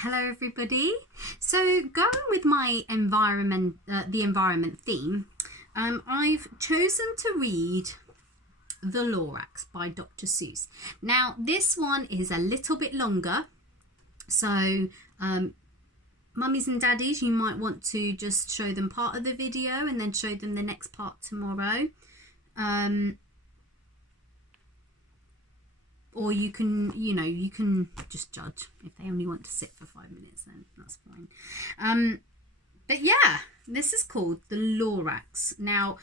Hello everybody. So going with my the environment theme, I've chosen to read The Lorax by Dr Seuss. Now this one is a little bit longer, so mummies and daddies, you might want to just show them part of the video and then show them the next part tomorrow. Or you can just judge. If they only want to sit for 5 minutes, then that's fine. But yeah, this is called The Lorax. Now,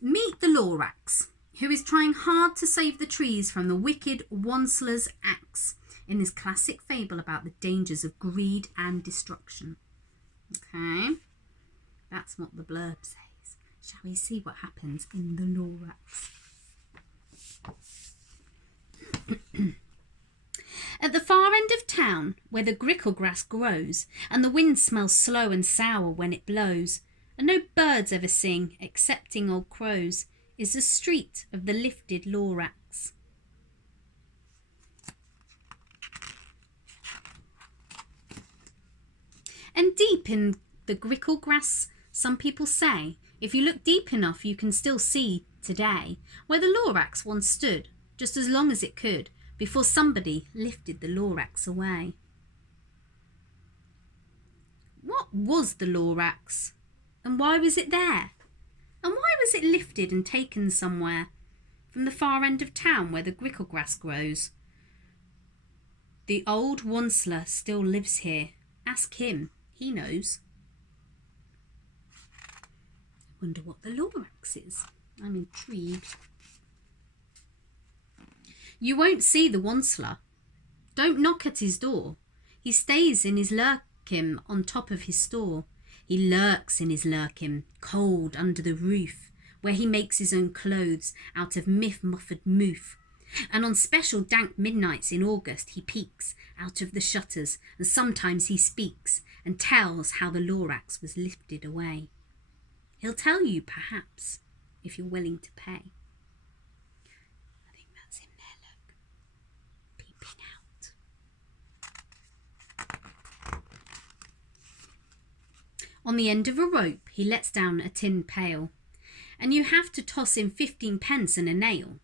meet the Lorax, who is trying hard to save the trees from the wicked Onceler's axe in this classic fable about the dangers of greed and destruction. Okay, that's what the blurb says. Shall we see what happens in The Lorax? At the far end of town, where the grickle grass grows, and the wind smells slow and sour when it blows, and no birds ever sing, excepting old crows, is the street of the lifted Lorax. And deep in the grickle grass, some people say, if you look deep enough, you can still see today where the Lorax once stood, just as long as it could, before somebody lifted the Lorax away. What was the Lorax? And why was it there? And why was it lifted and taken somewhere? From the far end of town where the grickle grass grows. The old Onceler still lives here. Ask him, he knows. I wonder what the Lorax is. I'm intrigued. You won't see the Onceler. Don't knock at his door. He stays in his lurkin on top of his store. He lurks in his lurkin, cold under the roof, where he makes his own clothes out of muffed moof. And on special dank midnights in August he peeks out of the shutters, and sometimes he speaks and tells how the Lorax was lifted away. He'll tell you, perhaps, if you're willing to pay. On the end of a rope he lets down a tin pail, and you have to toss in 15 pence and a nail,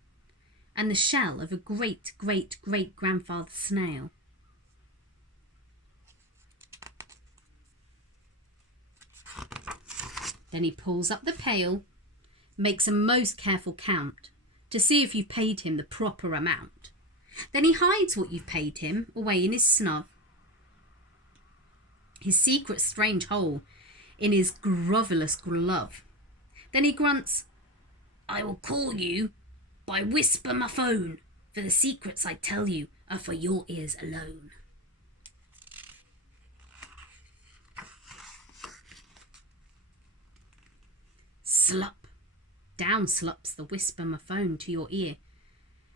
and the shell of a great-great-great-grandfather snail. Then he pulls up the pail, makes a most careful count, to see if you've paid him the proper amount. Then he hides what you've paid him away in his snub, his secret strange hole in his grovelous glove. Then he grunts, I will call you by whisper my phone, for the secrets I tell you are for your ears alone. Slup. Down slups the whisper my phone to your ear.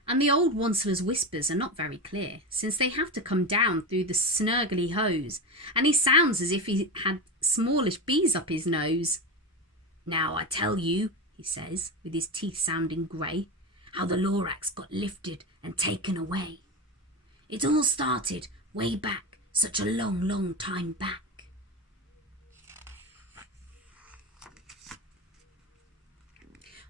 And the old Onceler's whispers are not very clear, since they have to come down through the snurgly hose, and he sounds as if he had smallish bees up his nose. Now I tell you, he says, with his teeth sounding grey, how the Lorax got lifted and taken away. It all started way back, such a long, long time back.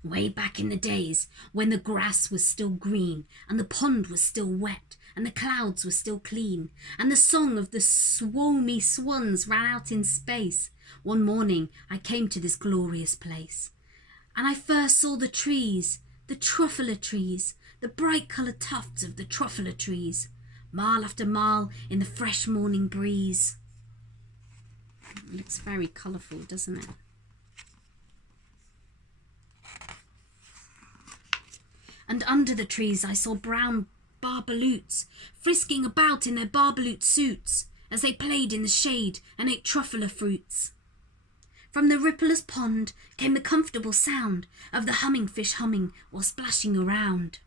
Way back in the days when the grass was still green, and the pond was still wet, and the clouds were still clean, and the song of the swomy swans ran out in space, one morning I came to this glorious place, and I first saw the trees, the truffler trees, the bright coloured tufts of the truffler trees, mile after mile in the fresh morning breeze. It looks very colourful, doesn't it? And under the trees I saw brown barbaloots frisking about in their barbaloot suits as they played in the shade and ate truffler fruits. From the rippleless pond came the comfortable sound of the humming fish humming while splashing around.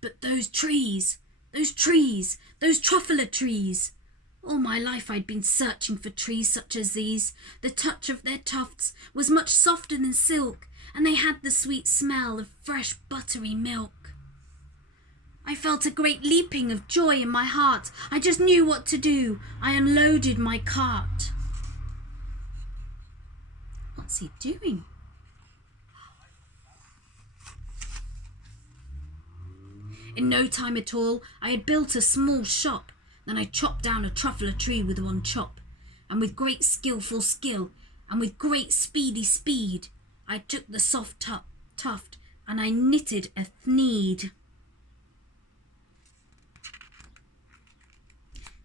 But those trees, those truffler trees, all my life I'd been searching for trees such as these. The touch of their tufts was much softer than silk, and they had the sweet smell of fresh buttery milk. I felt a great leaping of joy in my heart. I just knew what to do. I unloaded my cart. What's he doing? In no time at all, I had built a small shop. Then I chopped down a truffler tree with one chop, and with great skillful skill, and with great speedy speed, I took the soft tuft, and I knitted a thneed.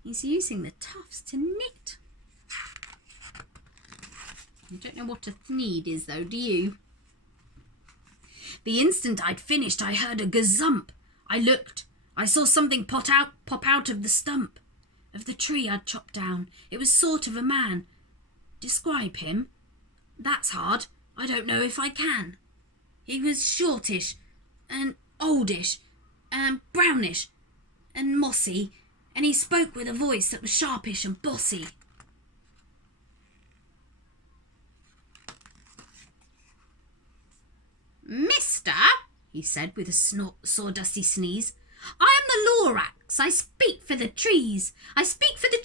He's using the tufts to knit. I don't know what a thneed is though, do you? The instant I'd finished, I heard a gazump. I looked. I saw something pop out of the stump of the tree I'd chopped down. It was sort of a man. Describe him? That's hard. I don't know if I can. He was shortish and oldish and brownish and mossy, and he spoke with a voice that was sharpish and bossy. Mister, he said with a sawdusty sneeze, I am the Lorax. I speak for the trees. I speak for the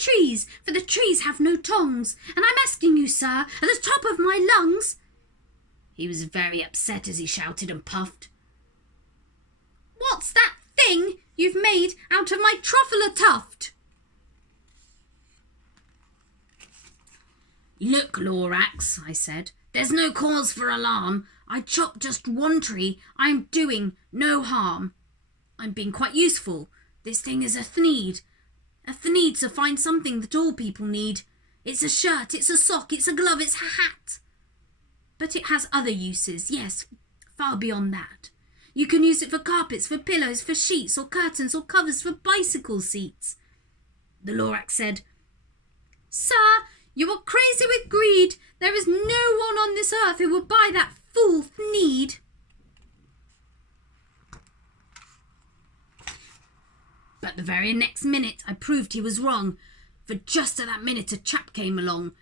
trees have no tongues, and I'm asking you, sir, at the top of my lungs. He was very upset as he shouted and puffed. What's that thing you've made out of my truffler tuft? Look, Lorax, I said, there's no cause for alarm. I chopped just one tree. I'm doing no harm. I'm being quite useful. This thing is a thneed. A thneed's to find something that all people need. It's a shirt, it's a sock, it's a glove, it's a hat. But it has other uses, yes, far beyond that. You can use it for carpets, for pillows, for sheets, or curtains, or covers, for bicycle seats. The Lorax said, Sir, you are crazy with greed. There is no one on this earth who will buy that fool thneed. But the very next minute I proved he was wrong, for just at that minute a chap came along,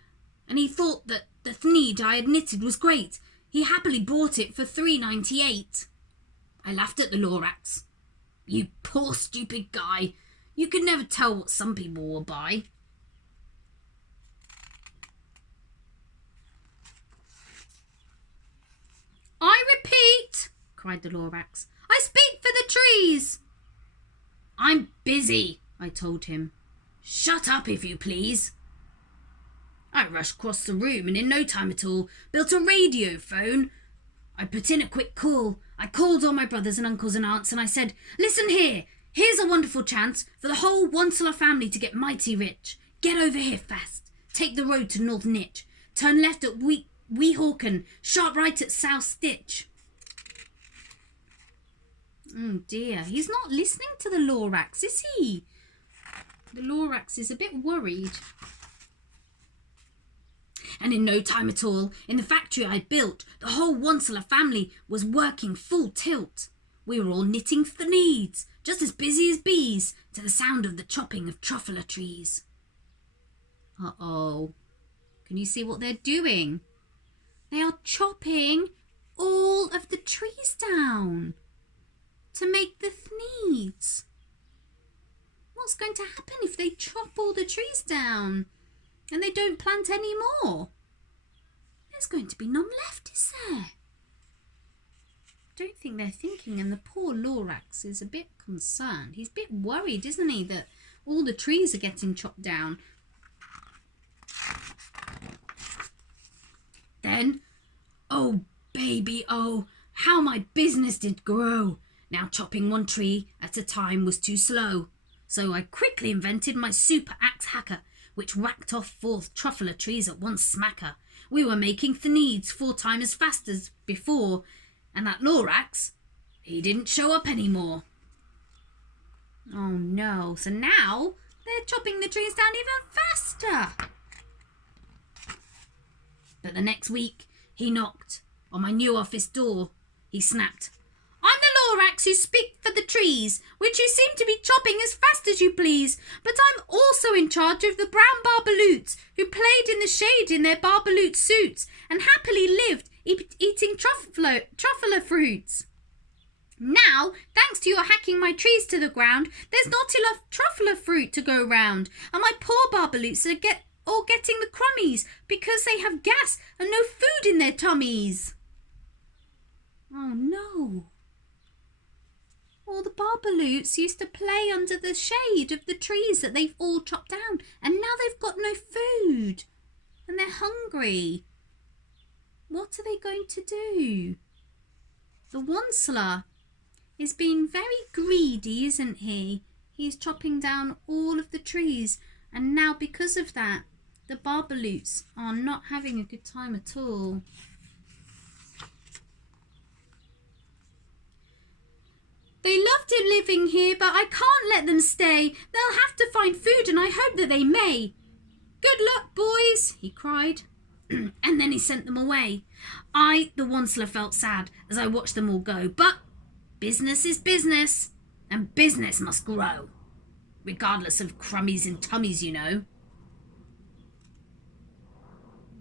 and he thought that the thneed I had knitted was great. He happily bought it for $3.98. I laughed at the Lorax. You poor stupid guy. You could never tell what some people will buy. I repeat, cried the Lorax, I speak for the trees. I'm busy, I told him. Shut up, if you please. I rushed across the room and in no time at all built a radio phone. I put in a quick call. I called all my brothers and uncles and aunts and I said, listen here, here's a wonderful chance for the whole Onceler family to get mighty rich. Get over here fast. Take the road to North Nitch. Turn left at Weehawken. Sharp right at South Stitch. Oh dear, he's not listening to the Lorax, is he? The Lorax is a bit worried. And in no time at all, in the factory I built, the whole Onceler family was working full tilt. We were all knitting thneeds, just as busy as bees, to the sound of the chopping of truffler trees. Uh-oh. Can you see what they're doing? They are chopping all of the trees down to make the thneeds. What's going to happen if they chop all the trees down and they don't plant any more? There's going to be none left, is there? I don't think they're thinking, and the poor Lorax is a bit concerned. He's a bit worried, isn't he, that all the trees are getting chopped down. Then, oh baby, oh, how my business did grow. Now chopping one tree at a time was too slow. So I quickly invented my super axe hacker, which whacked off 4 truffler trees at one smacker. We were making thneeds 4 times as fast as before, and that Lorax, he didn't show up anymore. Oh no, so now they're chopping the trees down even faster. But the next week, he knocked on my new office door. He snapped, I'm the Lorax who speak for the trees, which you seem to be chopping as fast as you please. But I'm also in charge of the brown barbaloots, who played in the shade in their barbaloot suits, and happily lived eating truffler fruits. Now, thanks to your hacking my trees to the ground, there's not enough truffler fruit to go round, and my poor barbaloots are all getting the crummies because they have gas and no food in their tummies. Oh no. All the barbaloots used to play under the shade of the trees that they've all chopped down, and now they've got no food and they're hungry. What are they going to do? The Wonsler is being very greedy, isn't he? He's chopping down all of the trees, and now because of that, the barbaloots are not having a good time at all. They loved it living here, but I can't let them stay. They'll have to find food, and I hope that they may. Good luck, boys, he cried. And then he sent them away. I, the Wonsler, felt sad as I watched them all go, but business is business, and business must grow, regardless of crummies and tummies, you know.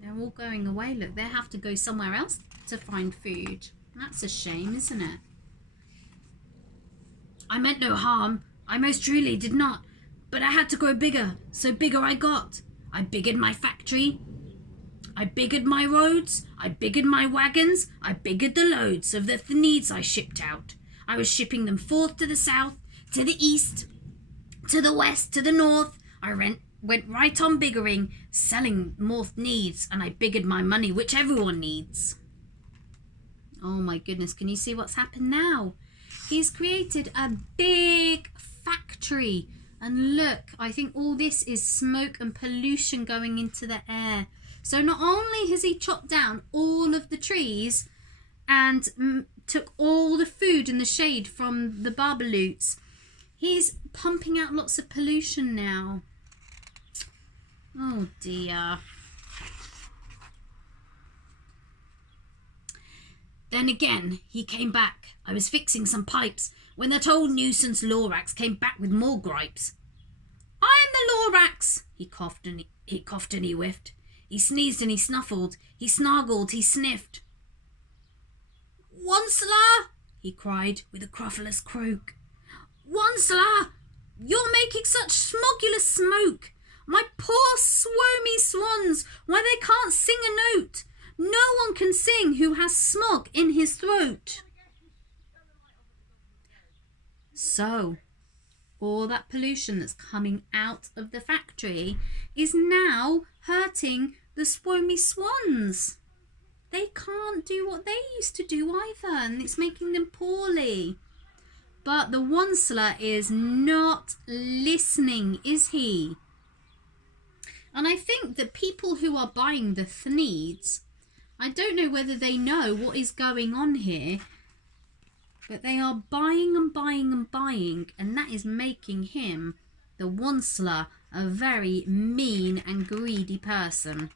They're all going away. Look, they have to go somewhere else to find food. That's a shame, isn't it? I meant no harm. I most truly did not. But I had to grow bigger, so bigger I got. I biggered my factory. I biggered my roads. I biggered my wagons. I biggered the loads of the needs I shipped out. I was shipping them forth to the south, to the east, to the west, to the north. I went right on biggering, selling more needs, and I biggered my money, which everyone needs. Oh my goodness, can you see what's happened now? He's created a big factory. And look, I think all this is smoke and pollution going into the air. So not only has he chopped down all of the trees and took all the food and the shade from the barbaloots, he's pumping out lots of pollution now. Oh dear. Then again, he came back. I was fixing some pipes when that old nuisance Lorax came back with more gripes. I am the Lorax, he coughed and he whiffed. He sneezed and he snuffled. He snargled, he sniffed. Wonsler, he cried with a querulous croak. Wonsler, you're making such smogulous smoke. My poor swomy swans, why they can't sing a note. No one can sing who has smog in his throat. So, all that pollution that's coming out of the factory is now hurting the swomy swans. They can't do what they used to do either, and it's making them poorly. But the Wonsler is not listening, is he? And I think that people who are buying the Thneeds, I don't know whether they know what is going on here, but they are buying and buying and buying, and that is making him, the Wonsler, a very mean and greedy person.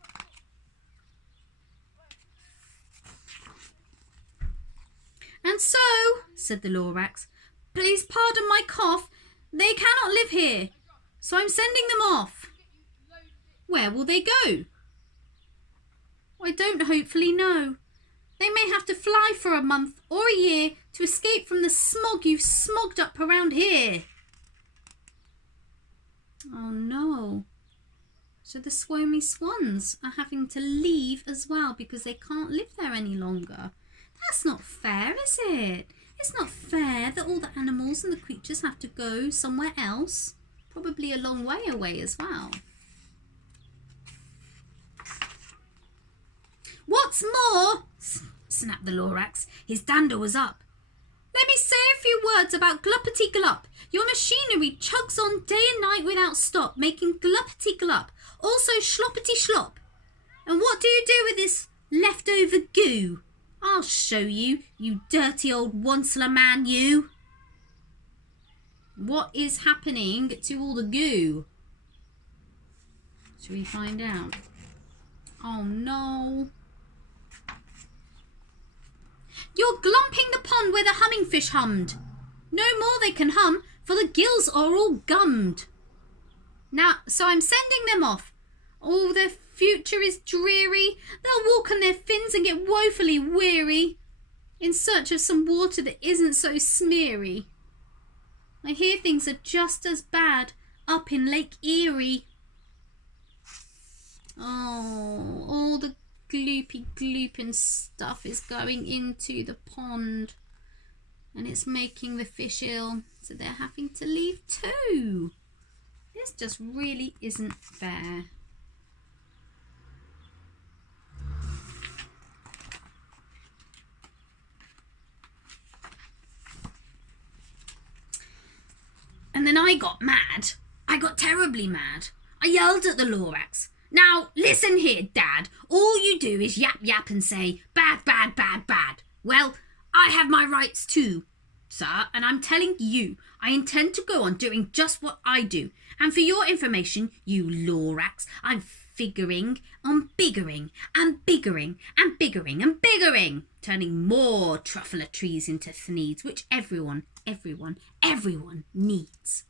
And so, said the Lorax, please pardon my cough, they cannot live here, so I'm sending them off. Where will they go? I don't hopefully know. They may have to fly for a month or a year to escape from the smog you've smogged up around here. Oh no. So the swomy swans are having to leave as well because they can't live there any longer. That's not fair, is it? It's not fair that all the animals and the creatures have to go somewhere else. Probably a long way away as well. What's more, snapped the Lorax. His dander was up. Let me say a few words about Gluppity Glup. Your machinery chugs on day and night without stop, making Gluppity Glup, also Schloppity Schlop. And what do you do with this leftover goo? I'll show you, you dirty old Wonsler man, you. What is happening to all the goo? Shall we find out? Oh no. You're glumping the pond where the humming fish hummed. No more they can hum, for the gills are all gummed. Now, so I'm sending them off. All the future is dreary. They'll walk on their fins and get woefully weary, in search of some water that isn't so smeary. I hear things are just as bad up in Lake Erie. Oh, all the gloopy glooping stuff is going into the pond, and it's making the fish ill, so they're having to leave too. This just really isn't fair. And then I got mad. I got terribly mad. I yelled at the Lorax. Now, listen here, Dad. All you do is yap yap and say, bad, bad, bad, bad. Well, I have my rights too, sir, and I'm telling you, I intend to go on doing just what I do. And for your information, you Lorax, I'm figuring on biggering and biggering and biggering and biggering, turning more truffler trees into thneeds, which everyone needs.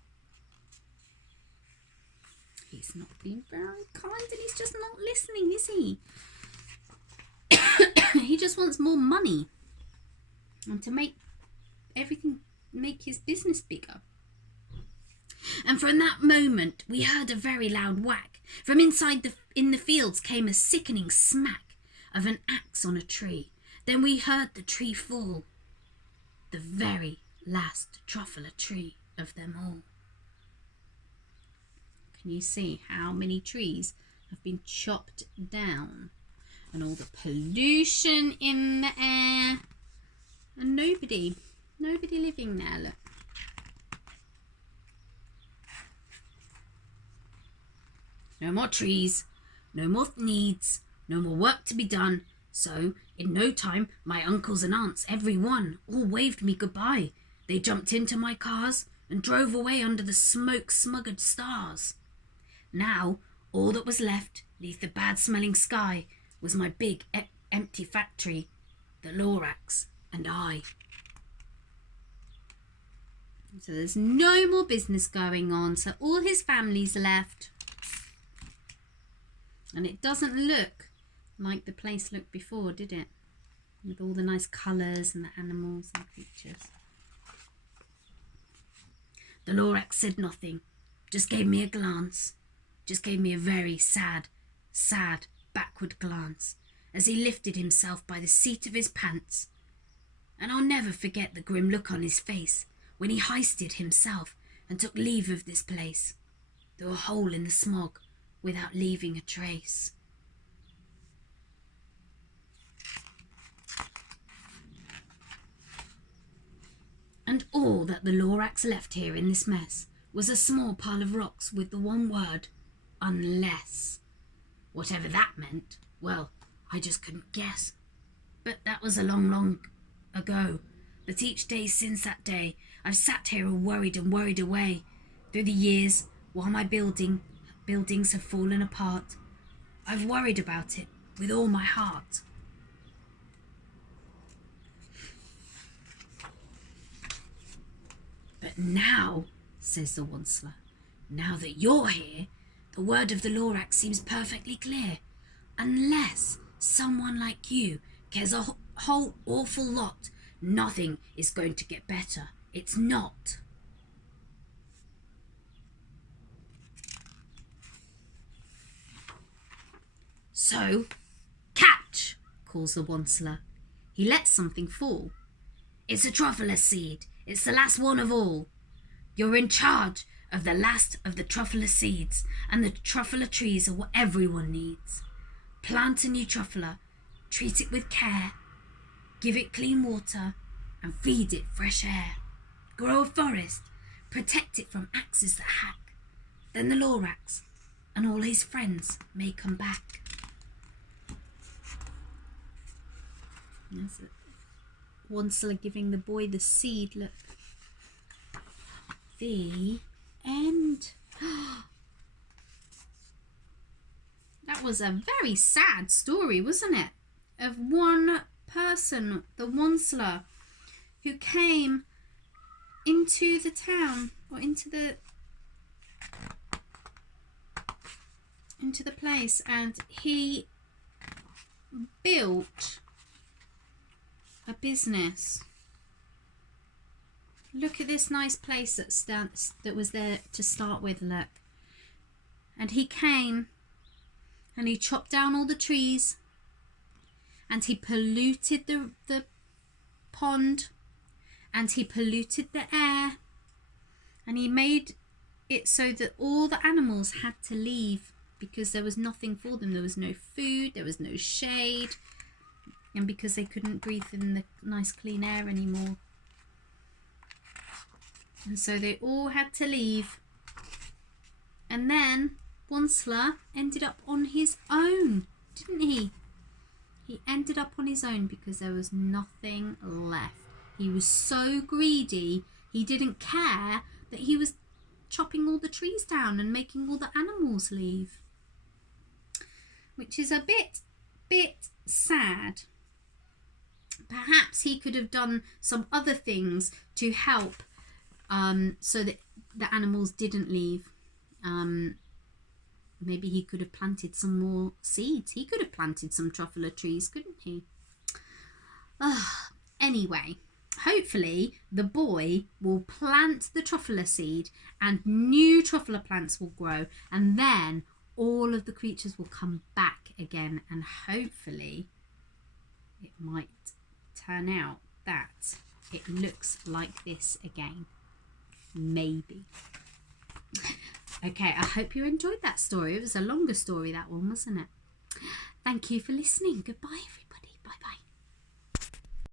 He's not being very kind and he's just not listening, is he? He just wants more money and to make his business bigger. And from that moment we heard a very loud whack. From inside in the fields came a sickening smack of an axe on a tree. Then we heard the tree fall, the very last truffler tree of them all. Can you see how many trees have been chopped down? And all the pollution in the air. And nobody living there, look. No more trees, no more needs, no more work to be done. So, in no time, my uncles and aunts, every one, all waved me goodbye. They jumped into my cars and drove away under the smoke-smuggered stars. Now, all that was left, neath the bad-smelling sky, was my big, empty factory, the Lorax, and I. So there's no more business going on, so all his family's left. And it doesn't look like the place looked before, did it? With all the nice colours and the animals and creatures. The Lorax said nothing, just gave me a glance. Just gave me a very sad, backward glance as he lifted himself by the seat of his pants. And I'll never forget the grim look on his face when he hoisted himself and took leave of this place, through a hole in the smog, without leaving a trace. And all that the Lorax left here in this mess was a small pile of rocks with the one word, unless. Whatever that meant, well, I just couldn't guess. But that was a long, long ago. But each day since that day, I've sat here and worried away. Through the years, while my buildings have fallen apart, I've worried about it with all my heart. But now, says the Onceler, now that you're here, the word of the Lorax seems perfectly clear. Unless someone like you cares a whole awful lot, nothing is going to get better. It's not. So, catch, calls the Onceler. He lets something fall. It's a truffler seed. It's the last one of all. You're in charge of the last of the truffler seeds, and the truffler trees are what everyone needs. Plant a new truffler, treat it with care, give it clean water, and feed it fresh air. Grow a forest, protect it from axes that hack. Then the Lorax and all his friends may come back. That's it. Onceler giving the boy the seed, look. The end. That was a very sad story, wasn't it? Of one person, the Onceler, who came into the town, or into into the place, and he built a business. Look at this nice place that was there to start with, look. And he came and he chopped down all the trees, and he polluted the pond, and he polluted the air, and he made it so that all the animals had to leave because there was nothing for them. There was no food, there was no shade, and because they couldn't breathe in the nice clean air anymore. And so they all had to leave. And then Bonsler ended up on his own, didn't he? He ended up on his own because there was nothing left. He was so greedy, he didn't care that he was chopping all the trees down and making all the animals leave. Which is a bit sad. Perhaps he could have done some other things to help so that the animals didn't leave. Maybe he could have planted some more seeds. He could have planted some truffle trees, couldn't he? Anyway, hopefully the boy will plant the truffle seed and new truffle plants will grow, and then all of the creatures will come back again, and hopefully it might turn out that it looks like this again. Maybe. Okay, I hope you enjoyed that story. It was a longer story, that one, wasn't it? Thank you for listening. Goodbye, everyone.